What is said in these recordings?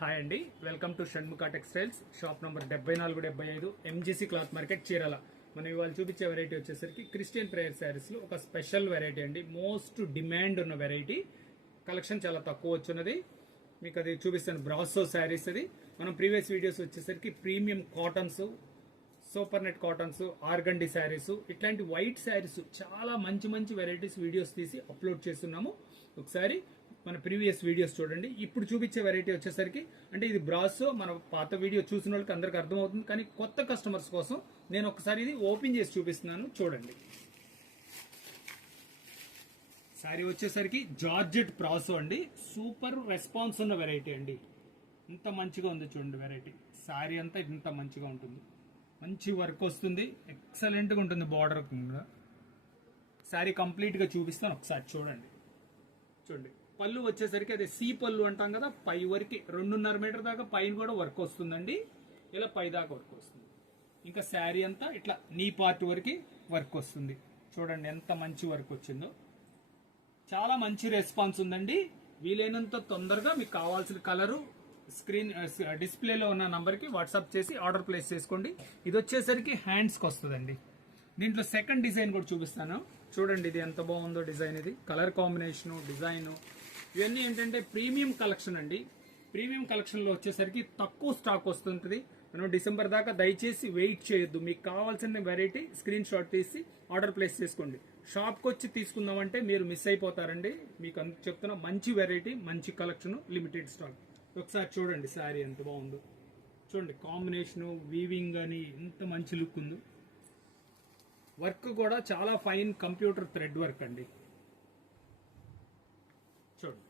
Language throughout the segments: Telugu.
హాయ్ అండి, welcome to Shanmukha textiles. Shop number 7475 MGC cloth market, Chirala. మనం ఇవాళ చూపించే వెరైటీ వచ్చేసరికి క్రిస్టియన్ ప్రేయర్ శారీస్ లో ఒక స్పెషల్ వెరైటీ అండి. మోస్ట్ డిమాండ్ ఉన్న వెరైటీ. కలెక్షన్ చాలా తక్కువ వచ్చున్నది. మీకు అది చూపిస్తాను. బ్రాసో శారీస్. అది మనం ప్రీవియస్ వీడియోస్ వచ్చేసరికి premium cottons, super net cottons, organdie saris, ఇట్లాంటి వైట్ శారీస్ చాలా మంచి మంచి వెరైటీస్ వీడియోస్ తీసి అప్లోడ్ చేస్తున్నాము. ఒకసారి మన ప్రీవియస్ వీడియోస్ చూడండి. ఇప్పుడు చూపించే వెరైటీ వచ్చేసరికి అంటే ఇది బ్రాసో. మన పాత వీడియో చూసిన వాళ్ళకి అందరికి అర్థమవుతుంది, కానీ కొత్త కస్టమర్స్ కోసం నేను ఒకసారి ఇది ఓపెన్ చేసి చూపిస్తున్నాను, చూడండి. శారీ వచ్చేసరికి జార్జెట్ బ్రాసో అండి. సూపర్ రెస్పాన్స్ ఉన్న వెరైటీ అండి. ఇంత మంచిగా ఉంది చూడండి వెరైటీ. శారీ అంతా ఇంత మంచిగా ఉంటుంది. మంచి వర్క్ వస్తుంది, ఎక్సలెంట్ గా ఉంటుంది. బార్డర్ కూడా శారీ కంప్లీట్ గా చూపిస్తాను, ఒకసారి చూడండి. చూడండి, పళ్ళు వచ్చేసరికి అదే సి పళ్ళు అంటాం కదా, పై వరకు 2.5 మీటర్ దాకా పైన కూడా వర్క్ వస్తుందండి. ఇలా పై దాకా వర్క్ వస్తుంది. ఇంకా శారీ అంతా ఇట్లా నీ పార్ట్ వరకు వర్క్ వస్తుంది. చూడండి ఎంత మంచి వర్క్ వచ్చిందో. చాలా మంచి రెస్పాన్స్ ఉందండి. వీలైనంత తొందరగా మీకు కావాల్సిన కలరు స్క్రీన్ డిస్ప్లేలో ఉన్న నంబర్కి వాట్సాప్ చేసి ఆర్డర్ ప్లేస్ చేసుకోండి. ఇది వచ్చేసరికి హ్యాండ్స్కి వస్తుందండి. దీంట్లో సెకండ్ డిజైన్ కూడా చూపిస్తాను, చూడండి. ఇది ఎంత బాగుందో డిజైన్. ఇది కలర్ కాంబినేషను, డిజైను ఇవన్నీ ఏంటంటే ప్రీమియం కలెక్షన్ అండి. ప్రీమియం కలెక్షన్లో వచ్చేసరికి తక్కువ స్టాక్ వస్తుంటుంది. మనం డిసెంబర్ దాకా దయచేసి వెయిట్ చేయొద్దు. మీకు కావాల్సిన వెరైటీ స్క్రీన్ షాట్ తీసి ఆర్డర్ ప్లేస్ చేసుకోండి. షాప్కి వచ్చి తీసుకుందామంటే మీరు మిస్ అయిపోతారండి. మీకు అందుకు చెప్తున్నా, మంచి వెరైటీ, మంచి కలెక్షన్, లిమిటెడ్ స్టాక్. ఒకసారి చూడండి శారీ ఎంత బాగుందో. చూడండి కాంబినేషను, వీవింగ్ అని ఎంత మంచి లుక్ ఉందో. వర్క్ కూడా చాలా ఫైన్ కంప్యూటర్ థ్రెడ్ వర్క్ అండి. చూడండి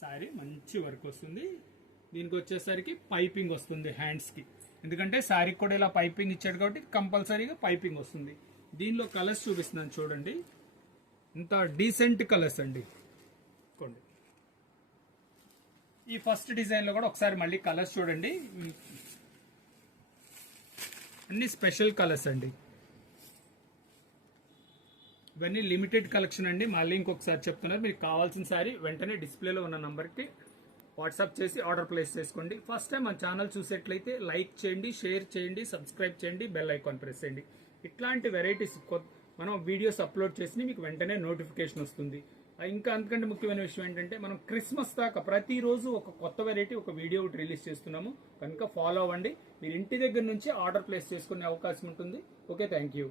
శారీ మంచి వర్క్ వస్తుంది. దీనికి వచ్చేసరికి పైపింగ్ వస్తుంది హ్యాండ్స్కి. ఎందుకంటే శారీకి కూడా ఇలా పైపింగ్ ఇచ్చాడు కాబట్టి కంపల్సరీగా పైపింగ్ వస్తుంది. దీనిలో కలర్స్ చూపిస్తున్నాను చూడండి. ఇంత డీసెంట్ కలర్స్ అండి. చూడండి, ఈ ఫస్ట్ డిజైన్లో కూడా ఒకసారి మళ్ళీ కలర్స్ చూడండి. అన్ని స్పెషల్ కలర్స్ అండి. ఇవన్నీ లిమిటెడ్ కలెక్షన్ అండి. మళ్ళీ ఇంకొకసారి చెప్తున్నారు, మీకు కావాల్సిన శారీ వెంటనే డిస్ప్లేలో ఉన్న నంబర్కి వాట్సాప్ చేసి ఆర్డర్ ప్లేస్ చేసుకోండి. ఫస్ట్ టైం మన ఛానల్ చూసేట్లయితే లైక్ చేయండి, షేర్ చేయండి, సబ్స్క్రైబ్ చేయండి, బెల్ ఐకాన్ ప్రెస్ చేయండి. ఇట్లాంటి వెరైటీస్ మనం వీడియోస్ అప్లోడ్ చేసి మీకు వెంటనే నోటిఫికేషన్ వస్తుంది. ఇంకా అంతకంటే ముఖ్యమైన విషయం ఏంటంటే మనం క్రిస్మస్ దాకా ప్రతిరోజు ఒక కొత్త వెరైటీ, ఒక వీడియో ఒకటి రిలీజ్ చేస్తున్నాము. కనుక ఫాలో అవ్వండి. మీరు ఇంటి దగ్గర నుంచి ఆర్డర్ ప్లేస్ చేసుకునే అవకాశం ఉంటుంది. Okay, thank you.